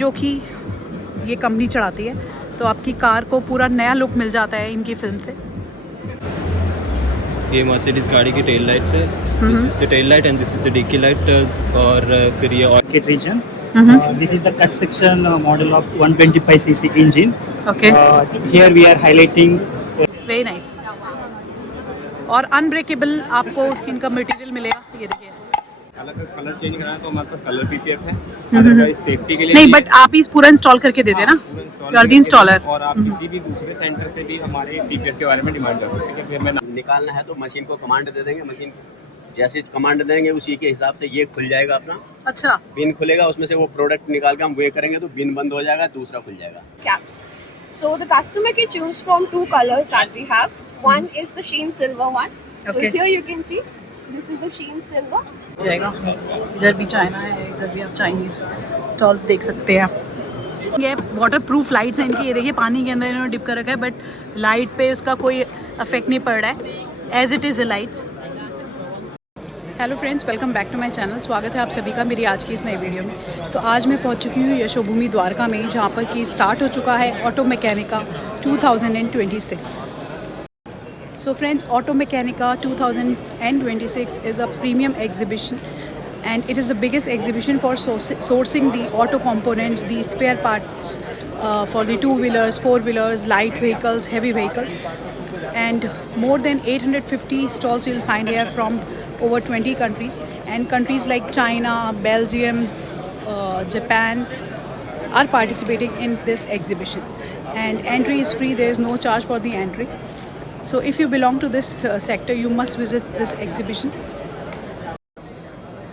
जो कि ये कंपनी चढ़ाती है, तो आपकी कार को पूरा नया लुक मिल जाता है इनकी फिल्म से। ये मर्सिडीज गाड़ी की टेल लाइट्स है। This is the tail light and this is the dicky light. और फिर ये Kit region. This is the cut section model of 125cc engine. Okay, Here we are highlighting very nice. और unbreakable आपको इनका material मिलेगा, ये देखिए। Colour change कराना तो हमारे पास कलर पीपीएफ है, अदरवाइज सेफ्टी के लिए नहीं, बट आप ही पूरा इंस्टॉल करके दे देना, यू आर द इंस्टॉलर। और आप किसी भी दूसरे सेंटर से भी हमारे पीपीएफ के बारे में डिमांड कर सकते हैं कि हमें निकालना है तो मशीन को कमांड दे देंगे, मशीन जैसे कमांड देंगे उसी के हिसाब से ये खुल जाएगा अपना। अच्छा, पिन खुलेगा, उसमें से वो प्रोडक्ट निकाल के हम वे करेंगे तो पिन बंद हो जाएगा, दूसरा खुल जाएगा। Caps. So the customer can choose from two colors that we have. One is the sheen silver one. Okay. So here you can see this is the sheen silver. जाएगा। इधर भी चाइना है, इधर भी आप चाइनीज स्टॉल्स देख सकते हैं। ये वाटर प्रूफ लाइट्स हैं इनकी, ये देखिए पानी के अंदर इन्होंने डिप कर रखा है, बट लाइट पे उसका कोई इफेक्ट नहीं पड़ रहा है, as it is a lights. Hello friends, welcome back to my channel. स्वागत है आप सभी का मेरी आज की इस नई वीडियो में। तो आज मैं पहुंच चुकी हूँ यशोभूमि द्वारका में, जहाँ पर कि स्टार्ट हो चुका है auto मैकेनिका 2026। So friends, Auto Mechanica 2026 is a premium exhibition, and it is the biggest exhibition for sourcing the auto components, the spare parts for the two-wheelers, four-wheelers, light vehicles, heavy vehicles, and more than 850 stalls you'll find here from over 20 countries, and countries like China, Belgium, Japan are participating in this exhibition, and entry is free. There is no charge for the entry. So if you belong to this sector, you must visit this exhibition.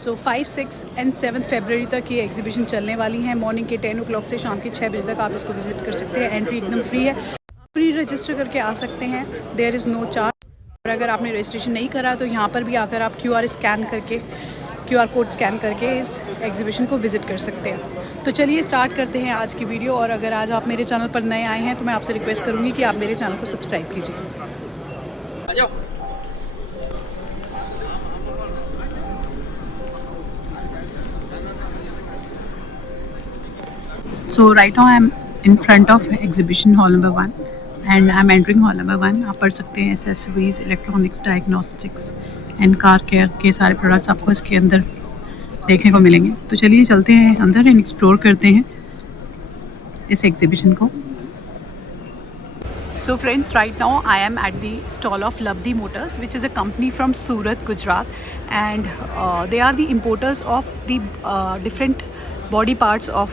So 5, 6 and 7 February तक ये exhibition चलने वाली है। Morning के 10 o'clock से शाम के 6 बजे तक आप इसको विजिट कर सकते हैं। एंट्री एकदम फ्री है, प्री रजिस्टर करके आ सकते हैं, देयर इज़ नो चार्ज। और अगर आपने रजिस्ट्रेशन नहीं करा तो यहाँ पर भी आकर आप QR कोड स्कैन करके इस एग्जीबिशन को विजिट कर सकते हैं। तो चलिए स्टार्ट करते हैं आज की वीडियो। और अगर आज आप मेरे चैनल पर नए आए हैं तो मैं आपसे रिक्वेस्ट करूँगी कि आप मेरे चैनल को सब्सक्राइब कीजिए। So right now I am in front of exhibition hall number 1 and I am entering hall number 1। आप पढ़ सकते हैं accessories, electronics, diagnostics and car care के सारे प्रोडक्ट्स आपको इसके अंदर देखने को मिलेंगे। तो चलिए चलते हैं अंदर एंड एक्सप्लोर करते हैं इस एग्जीबिशन को। So friends, right now I am at the stall of Labdhi Motors, which is a company from Surat, Gujarat, and they are the importers of the different body parts of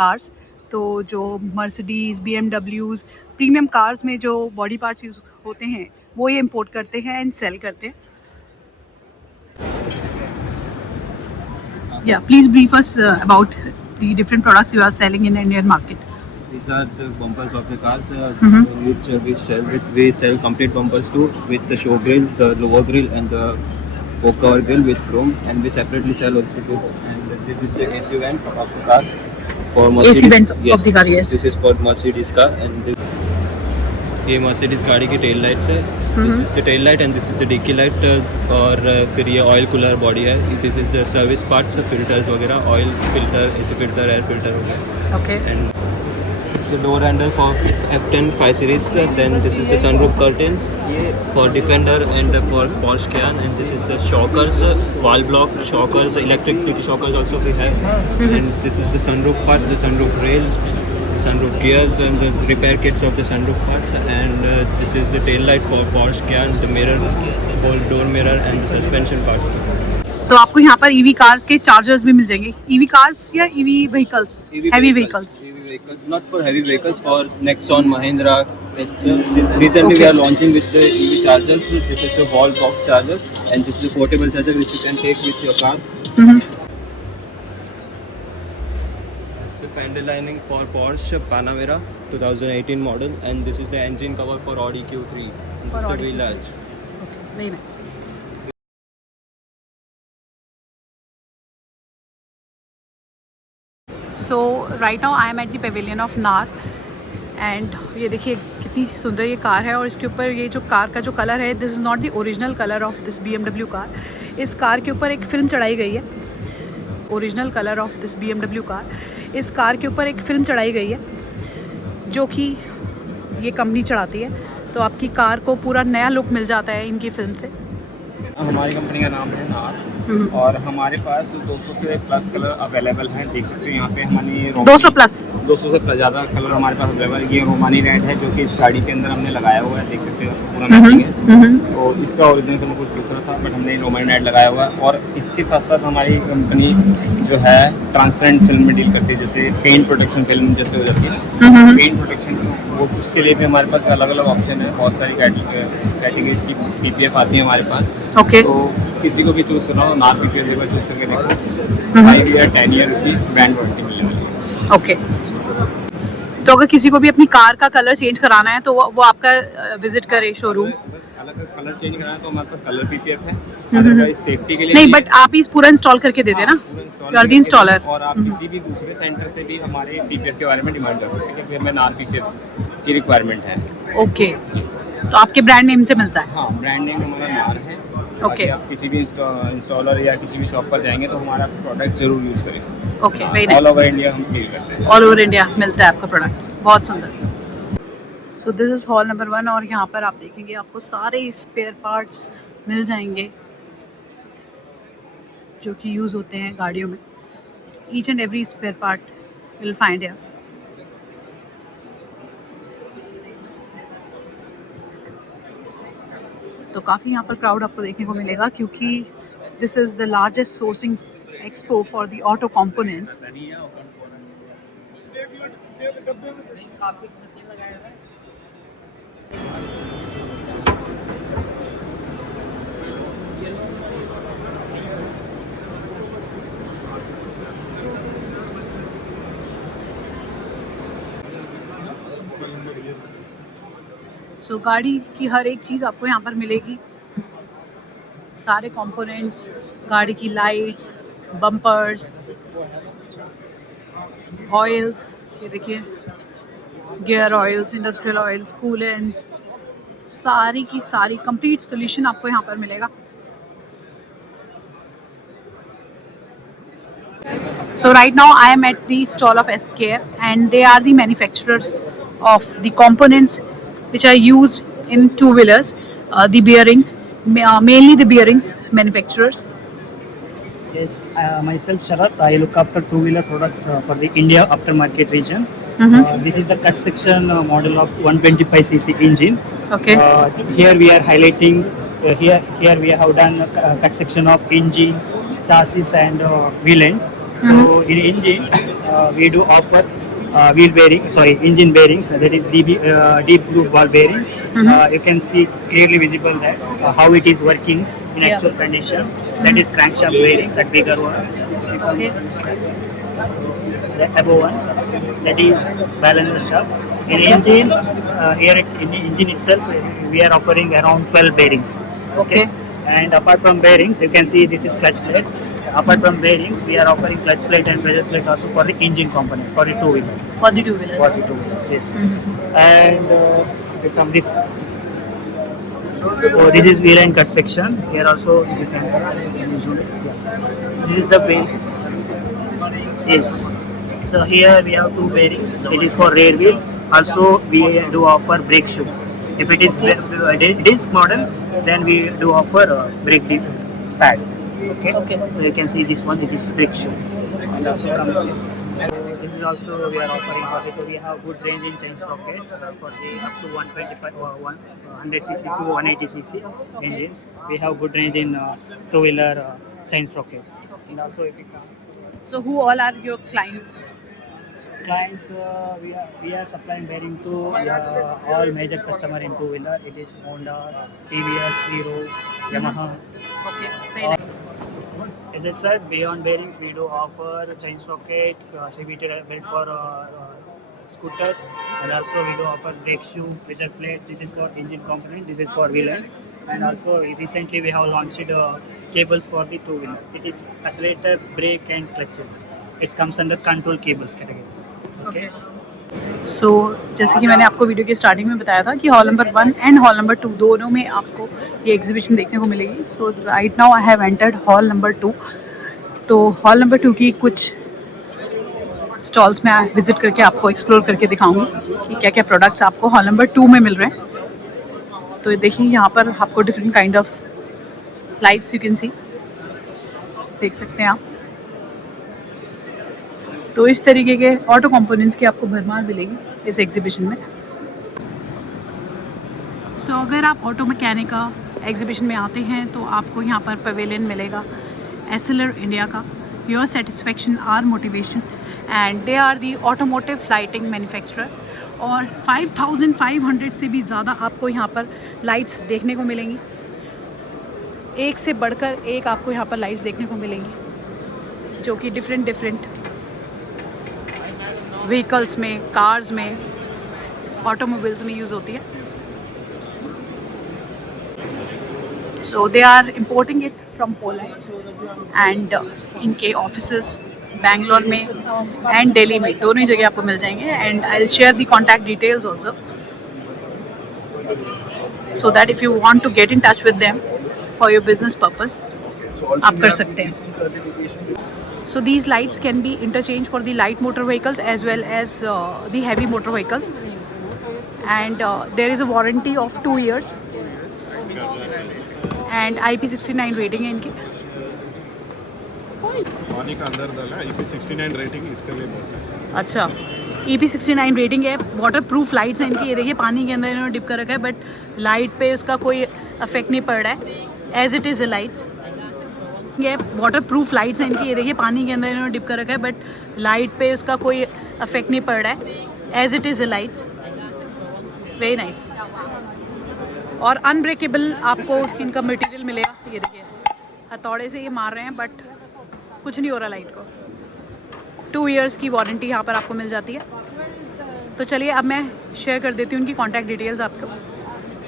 cars। तो जो Mercedes, BMWs, premium cars में जो body parts use होते हैं वो ये import करते हैं एंड सेल करते हैं। Yeah, please brief us about the different products you are selling in Indian market. these are the bumpers of the cars which we sell with. We sell complete bumpers too, with the show grill, the lower grill and the fork cover grill with chrome, and we separately sell also this. And this is the AC vent of the car for Mercedes. AC vent of the car, yes. This is for Mercedes car, and ये Mercedes गाड़ी की tail lights है। This is the tail light and this is the dicky light. और फिर ये oil cooler body है। This is the service parts, filters वगैरह, oil filter, AC filter, air filter हो गया। Okay. And the door handle for F10 5 series. Then this is the sunroof curtain for Defender and for Porsche Cayenne. And this is the shockers, wall block shockers, electric shockers also we have. And this is the sunroof parts, the sunroof rails, sunroof gears and the repair kits of the sunroof parts. And this is the tail light for Porsche Cayenne, the mirror, whole door mirror and the suspension parts. So आपको यहाँ पर EV cars के chargers भी मिल जाएंगे। EV cars या EV vehicles? Heavy vehicles. Not for heavy vehicles, for Nexon, Mahindra. Recently we are launching with the EV chargers. This is the wall box charger and this is a portable charger which you can take with your car. This is the fender lining for Porsche Panamera 2018 model, and this is the engine cover for Audi Q3. This is the wheel arch. Okay, very nice. So right now I am at the pavilion of NAR and ये देखिए कितनी सुंदर ये car है। और इसके ऊपर ये जो कार का जो कलर है, this is not the original colour of this BMW car. इस कार के ऊपर एक फ़िल्म चढ़ाई गई है। Original colour of this BMW car. इस कार के ऊपर एक फ़िल्म चढ़ाई गई है जो कि ये कंपनी चढ़ाती है, तो आपकी कार को पूरा नया लुक मिल जाता है इनकी फ़िल्म से। हमारी कंपनी का नाम है नार और हमारे पास 200 से प्लस कलर अवेलेबल हैं। देख सकते हो यहाँ पे हमारी 200 प्लस 200 से ज़्यादा कलर हमारे पास अवेलेबल है। ये रोमानी रेड है जो कि इस गाड़ी के अंदर हमने लगाया हुआ है, देख सकते हो पूरा मैचिंग है। तो इसका ओरिजिनल कलर कुछ दूसरा था बट हमने रोमानी रेड लगाया हुआ है। और इसके साथ साथ हमारी कंपनी जो है ट्रांसपेरेंट फिल्म में डील करती है, जैसे पेंट प्रोटेक्शन फिल्म जैसे हो जाती है पेंट प्रोटेक्शन, वो उसके लिए भी हमारे पास अलग अलग ऑप्शन है। बहुत सारी कैटेगरीज की PPF आती है हमारे पास। ओके। तो किसी को भी चूज़ करना हो नार PPF एक बार चूज़ करके देखो। 5 ईयर 10 ईयर की ब्रांड वारंटी मिलने वाली है। ओके, तो अगर किसी को भी अपनी कार का कलर चेंज कराना है तो वो आपका विजिट करे शोरूम। अलग कलर चेंज कराना है तो हमारे पास कलर PPF है, अदरवाइज सेफ्टी के लिए नहीं, बट आप ही पूरा इंस्टॉल करके दे देना, यू आर द इंस्टॉलर। और आप किसी भी दूसरे सेंटर से भी हमारे PPF के बारे में डिमांड कर सकते हैं कि हमें नार PPF की रिक्वायरमेंट है। ओके, तो आपके ब्रांड नेम से मिलता है? हाँ, ब्रांड नेम हमारा नार है। ओके। आप किसी भी इंस्टॉलर या किसी भी शॉप पर जाएंगे तो हमारा प्रोडक्ट जरूर यूज़ करें। Okay, very all nice. Over India हम डील करते हैं। ऑल ओवर इंडिया मिलता है आपका प्रोडक्ट, बहुत सुंदर। So this is hall number 1 और यहाँ पर आप देखेंगे आपको सारे स्पेयर पार्ट्स मिल जाएंगे जो कि यूज़ होते हैं गाड़ियों में। Each and every spare part will find here. तो काफ़ी यहाँ पर क्राउड आपको देखने को मिलेगा क्योंकि this is the largest sourcing expo for the auto components. So गाड़ी की हर एक चीज़ आपको यहाँ पर मिलेगी, सारे कंपोनेंट्स, गाड़ी की लाइट्स, बम्पर्स, ऑयल्स, ये देखिए gear oils, industrial oils, coolants, सारी की सारी कंप्लीट सॉल्यूशन आपको यहाँ पर मिलेगा। So right now I am at the stall of SKF and they are the manufacturers of the components which are used in two-wheelers, the bearings, mainly the bearings manufacturers. Yes, myself Sharat, I look after two-wheeler products for the India aftermarket region. This is the cut section model of 125cc engine. Okay. Here we are highlighting, here we have done cut section of engine, chassis and wheel end. So in engine we do offer engine bearings, that is deep groove ball bearings. You can see clearly visible that how it is working in actual condition. That is crankshaft bearing, that bigger one. Okay. The above one, that is balancer shaft. In engine, here in the engine itself, we are offering around 12 bearings. Okay. And apart from bearings, you can see this is clutch plate. Apart from bearings, we are offering clutch plate and pressure plate also for the engine component, for the two-wheeler. For the two-wheelers. For the two-wheelers, yes. And from this, so this is wheel and cut section. Here also you can zoom it. Yeah. This is the wheel. Yes. So here we have two bearings. It is for rear wheel. Also we do offer brake shoe. If it is disc model, then we do offer brake disc pad. Okay. So you can see this one. It is brake shoe. And also this is also we are offering for it. We have good range in chain sprocket for the up to 125 or 100cc to 180cc engines. We have good range in two-wheeler chain sprocket. And also if it comes. So who all are your clients? Clients, we are supplying bearing to all major customer in two-wheeler. It is Honda, TVS, Hero, Yamaha. Okay. Very nice. As I said, beyond bearings, we do offer chain sprocket, CVT belt for scooters, and also we do offer brake shoe, pressure plate. This is for engine component. This is for wheel end. And also recently we have launched cables for the two-wheeler. It is accelerator, brake, and clutch. It comes under control cables category. Okay. सो जैसे कि मैंने आपको video के starting में बताया था कि hall number 1 and hall number 2 दोनों में आपको ये एग्जीबिशन देखने को मिलेगी। So right now I have entered hall number 2 तो हॉल नंबर 2 की कुछ स्टॉल्स में विजिट करके आपको एक्सप्लोर करके दिखाऊंगी कि क्या क्या प्रोडक्ट्स आपको हॉल नंबर 2 में मिल रहे हैं। तो देखिए यहाँ पर आपको different kind of lights you can see देख सकते हैं आप। तो इस तरीके के ऑटो कंपोनेंट्स की आपको भरमार मिलेगी इस एग्जीबिशन में। सो अगर आप ऑटो मैकेनिक का एग्जीबिशन में आते हैं तो आपको यहाँ पर पवेलियन मिलेगा एसएलआर इंडिया का, your satisfaction our motivation, and they are the automotive lighting manufacturer. और 5500 से भी ज़्यादा आपको यहाँ पर लाइट्स देखने को मिलेंगी, एक से बढ़कर एक आपको यहाँ पर लाइट्स देखने को मिलेंगी जो कि डिफरेंट व्हीकल्स में, कार्स में, ऑटोमोबाइल्स में यूज़ होती है। So they are importing it from Poland and इनके ऑफिसेस बैंगलोर में एंड दिल्ली में, दोनों ही जगह आपको मिल जाएंगे। And I will share the contact details also so that if you want to get in touch with them for your business purpose आप कर सकते हैं। So these lights can be interchanged for the light motor vehicles as well as the heavy motor vehicles, and there is a warranty of 2 years and IP69 rating है इनकी। पानी का अंदर डाला IP69 रेटिंग इसके लिए बहुत है। अच्छा, EP69 रेटिंग है, वाटर प्रूफ लाइट्स हैं इनकी। ये देखिए पानी के अंदर इन्होंने डिप कर रखा है बट लाइट पे उसका कोई अफेक्ट नहीं पड़ रहा है, एज इट इज़ लाइट्स। ये वाटर प्रूफ लाइट्स हैं इनकी। ये देखिए पानी के अंदर इन्होंने डिप कर रखा है बट लाइट पे उसका कोई अफेक्ट नहीं पड़ रहा है, as it is lights. Very nice. और अनब्रेकेबल आपको इनका मटेरियल मिलेगा। ये देखिए हथौड़े से ये मार रहे हैं बट कुछ नहीं हो रहा लाइट को। 2 इयर्स की वारंटी यहाँ पर आपको मिल जाती है। तो चलिए अब मैं शेयर कर देती हूँ उनकी कॉन्टैक्ट डिटेल्स आपको,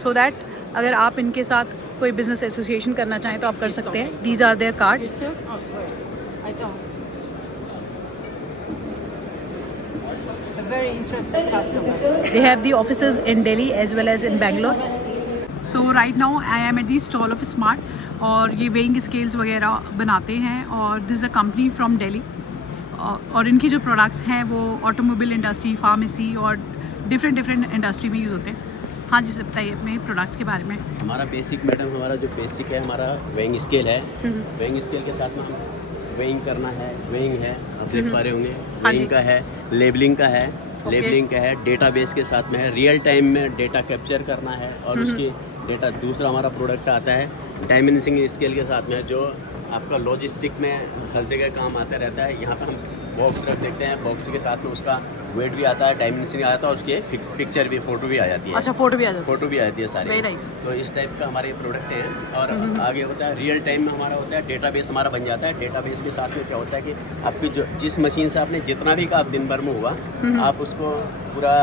सो दैट अगर आप इनके साथ कोई बिजनेस एसोसिएशन करना चाहें तो आप कर सकते हैं। These are their cards. Very interested customer. They have the offices in Delhi as well as in Bangalore. So right now I am at the stall of Smart, और ये weighing scales वगैरह बनाते हैं और this is a company from Delhi। और इनकी जो products हैं वो ऑटोमोबाइल इंडस्ट्री, फार्मेसी और डिफरेंट इंडस्ट्री में यूज़ होते हैं। हाँ जी, सब बताइए अपने प्रोडक्ट्स के बारे में। हमारा बेसिक मैडम, हमारा जो बेसिक है हमारा वेइंग स्केल है। वेइंग स्केल के साथ में हम वेइंग करना है, वेइंग है, आप देख पा रहे होंगे। हाँ जी। वेइंग का है, लेबलिंग का है, लेबलिंग का है, डेटाबेस के साथ में है, रियल टाइम में डेटा कैप्चर करना है और उसकी डेटा। दूसरा हमारा प्रोडक्ट आता है डायमेंशनिंग स्केल के साथ में, जो आपका लॉजिस्टिक में हर जगह काम आता रहता है। यहाँ पर हम बॉक्स रख देते हैं, बॉक्स के साथ में उसका वेट भी आता है, डायमेंशनिंग आता है, उसके पिक्चर भी, फोटो भी आ जाती है। अच्छा, फोटो भी आ जाती है। फोटो भी आ जाती है सारी। Very nice। तो इस टाइप का हमारे प्रोडक्ट हैं। और आगे होता है रियल टाइम में हमारा होता है डेटाबेस हमारा बन जाता है। डेटाबेस के साथ में क्या होता है कि आपकी जो जिस मशीन से आपने जितना भी काम दिन भर में हुआ, आप उसको पूरा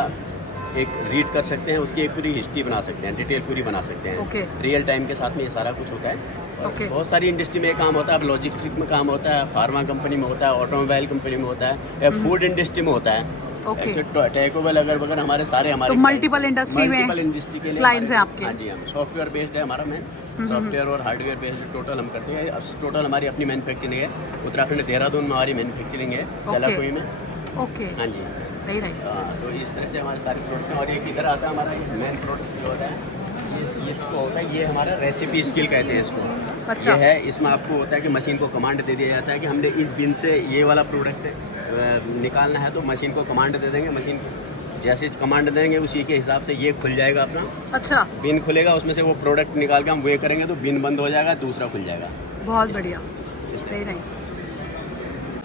एक रीड कर सकते हैं, उसकी एक पूरी हिस्ट्री बना सकते हैं, डिटेल पूरी बना सकते हैं। Okay। रियल टाइम के साथ में ये सारा कुछ होता है। और Okay। बहुत सारी इंडस्ट्री में ये काम होता है। अब लॉजिस्टिक में काम होता है, फार्मा कंपनी में होता है, ऑटोमोबाइल कंपनी में होता है, या फूड इंडस्ट्री में होता है। Okay। टेकोवेल अगर वगैरह हमारे सारे हमारे तो मल्टीपल इंडस्ट्री में इंडस्ट्री के लिए क्लाइंट्स हैं आपके। हाँ जी, हम सॉफ्टवेयर बेस्ड है हमारा मेन, सॉफ्टवेयर और हार्डवेयर बेस्ड टोटल हम करते हैं। टोटल हमारी अपनी मैन्युफैक्चरिंग है, उत्तराखंड देहरादून में हमारी मैन्युफैक्चरिंग है, सेलाकुई में। ओके, हाँ जी। Very nice. तो इस तरह से हमारे सारे प्रोडक्ट हैं। और एक इधर आता है हमारा मेन प्रोडक्ट जो होता है, ये इसको होता है, ये हमारा रेसिपी स्किल कहते हैं इसको। अच्छा। ये है, इसमें आपको होता है कि मशीन को कमांड दे दिया जाता है कि हमने इस बिन से ये वाला प्रोडक्ट निकालना है, तो मशीन को कमांड दे देंगे। मशीन जैसे कमांड देंगे उसी के हिसाब से ये खुल जाएगा अपना। अच्छा, बिन खुलेगा, उसमें से वो प्रोडक्ट निकाल के हम वे करेंगे तो बिन बंद हो जाएगा, दूसरा खुल जाएगा। बहुत बढ़िया, very nice.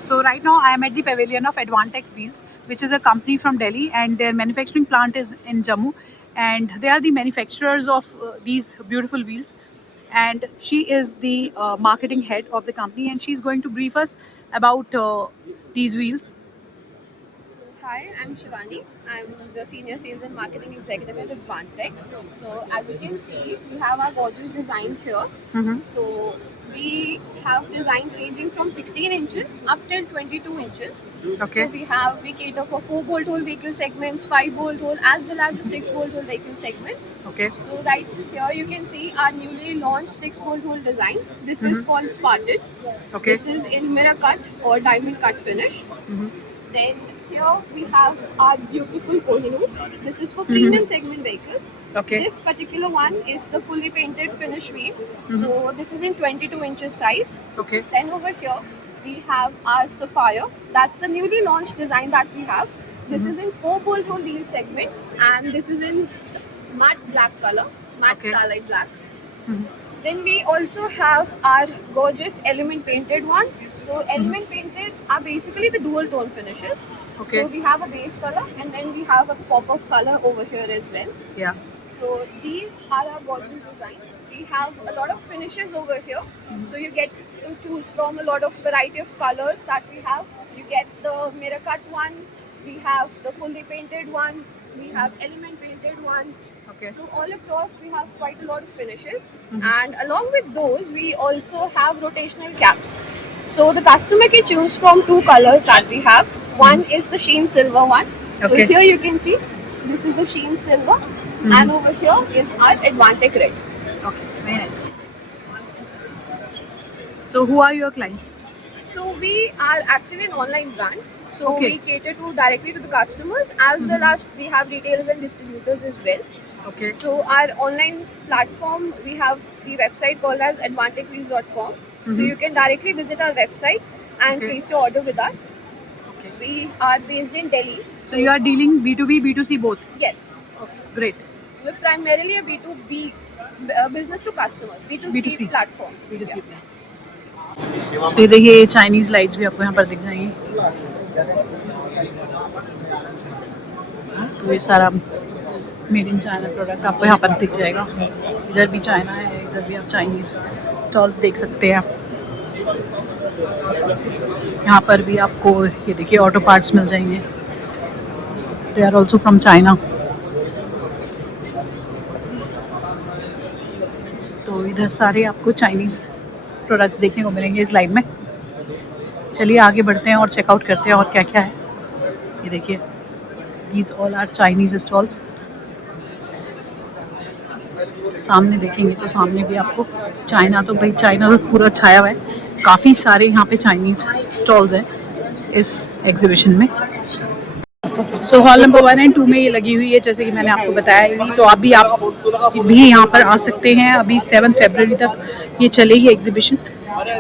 So right now I am at the pavilion of Advantech Wheels, which is a company from Delhi, and their manufacturing plant is in Jammu, and they are the manufacturers of these beautiful wheels. And she is the marketing head of the company, and she is going to brief us about these wheels. Hi, I'm Shivani. I'm the Senior Sales and Marketing Executive at Advantech. So as you can see, we have our gorgeous designs here. So we have designs ranging from 16 inches up till 22 inches. Okay. So we cater for 4-bolt hole vehicle segments, 5-bolt hole, as well as the 6-bolt hole vehicle segments. Okay. So right here you can see our newly launched 6-bolt hole design. This is called Spartan. Okay. This is in mirror cut or diamond cut finish. Then here we have our beautiful Kohinoor. This is for premium segment vehicles. Okay. This particular one is the fully painted finish wheel. So this is in 22 inches size. Okay. Then over here we have our Sapphire. That's the newly launched design that we have. This is in 4-bolt hole wheel segment, and this is in matte black color, matte Okay. starlight black. Then we also have our gorgeous element painted ones. So element painted are basically the dual tone finishes. Okay. So we have a base color and then we have a pop of color over here as well. Yeah. So these are our gorgeous designs. We have a lot of finishes over here. So you get to choose from a lot of variety of colors that we have. You get the mirror cut ones. We have the fully painted ones. We have element painted ones. Okay. So all across we have quite a lot of finishes, and along with those we also have rotational caps. So the customer can choose from 2 colors that we have. One is the sheen silver one. Okay. So here you can see this is the sheen silver, and over here is our Advantech red. Okay. Very nice. So who are your clients? So we are actually an online brand. So Okay. we cater to directly to the customers, as well as we have retailers and distributors as well. Okay. So our online platform, we have the website called as advantechwheels.com. So you can directly visit our website and Okay. place your order with us. Okay. We are based in Delhi. So you are dealing B2B, B2C both. Yes. Okay. Great. So we're primarily a B2B, business to customers, B2C, B2C. platform. B2C पे। तो ये देखिए Chinese lights भी आपको यहाँ पर दिख जाएंगी। तो ये सारा मेड इन चाइना प्रोडक्ट आपको यहाँ पर दिख जाएगा। इधर भी चाइना है, इधर भी आप चाइनीज स्टॉल्स देख सकते हैं। यहाँ पर भी आपको ये देखिए ऑटो पार्ट्स मिल जाएंगे। They are also from China. तो इधर सारे आपको चाइनीज़ प्रोडक्ट्स देखने को मिलेंगे इस लाइन में। चलिए आगे बढ़ते हैं और चेकआउट करते हैं और क्या क्या है। ये देखिए these all are Chinese stalls. सामने देखेंगे तो सामने भी आपको चाइना, तो भाई चाइना तो पूरा छाया हुआ है। काफ़ी सारे यहाँ पे चाइनीज़ स्टॉल्स हैं इस एग्जीबिशन में। सो हॉल नंबर 1 एंड 2 में ये लगी हुई है, जैसे कि मैंने आपको बताया। तो आप भी यहाँ पर आ सकते हैं। अभी 7 फरवरी तक ये चलेगी एग्जीबिशन,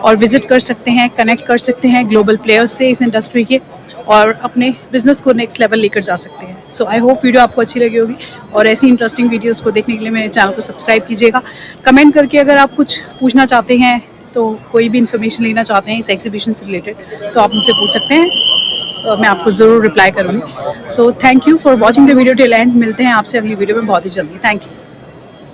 और विज़िट कर सकते हैं, कनेक्ट कर सकते हैं ग्लोबल प्लेयर्स से इस इंडस्ट्री के, और अपने बिजनेस को नेक्स्ट लेवल लेकर जा सकते हैं। सो आई होप वीडियो आपको अच्छी लगी होगी, और ऐसी इंटरेस्टिंग वीडियोस को देखने के लिए मेरे चैनल को सब्सक्राइब कीजिएगा। कमेंट करके अगर आप कुछ पूछना चाहते हैं, तो कोई भी इन्फॉर्मेशन लेना चाहते हैं इस एग्जीबिशन से रिलेटेड, तो आप मुझसे पूछ सकते हैं। तो मैं आपको ज़रूर रिप्लाई करूँगी। So thank you for watching the video till and. मिलते हैं आपसे अगली वीडियो में बहुत ही जल्दी। Thank you.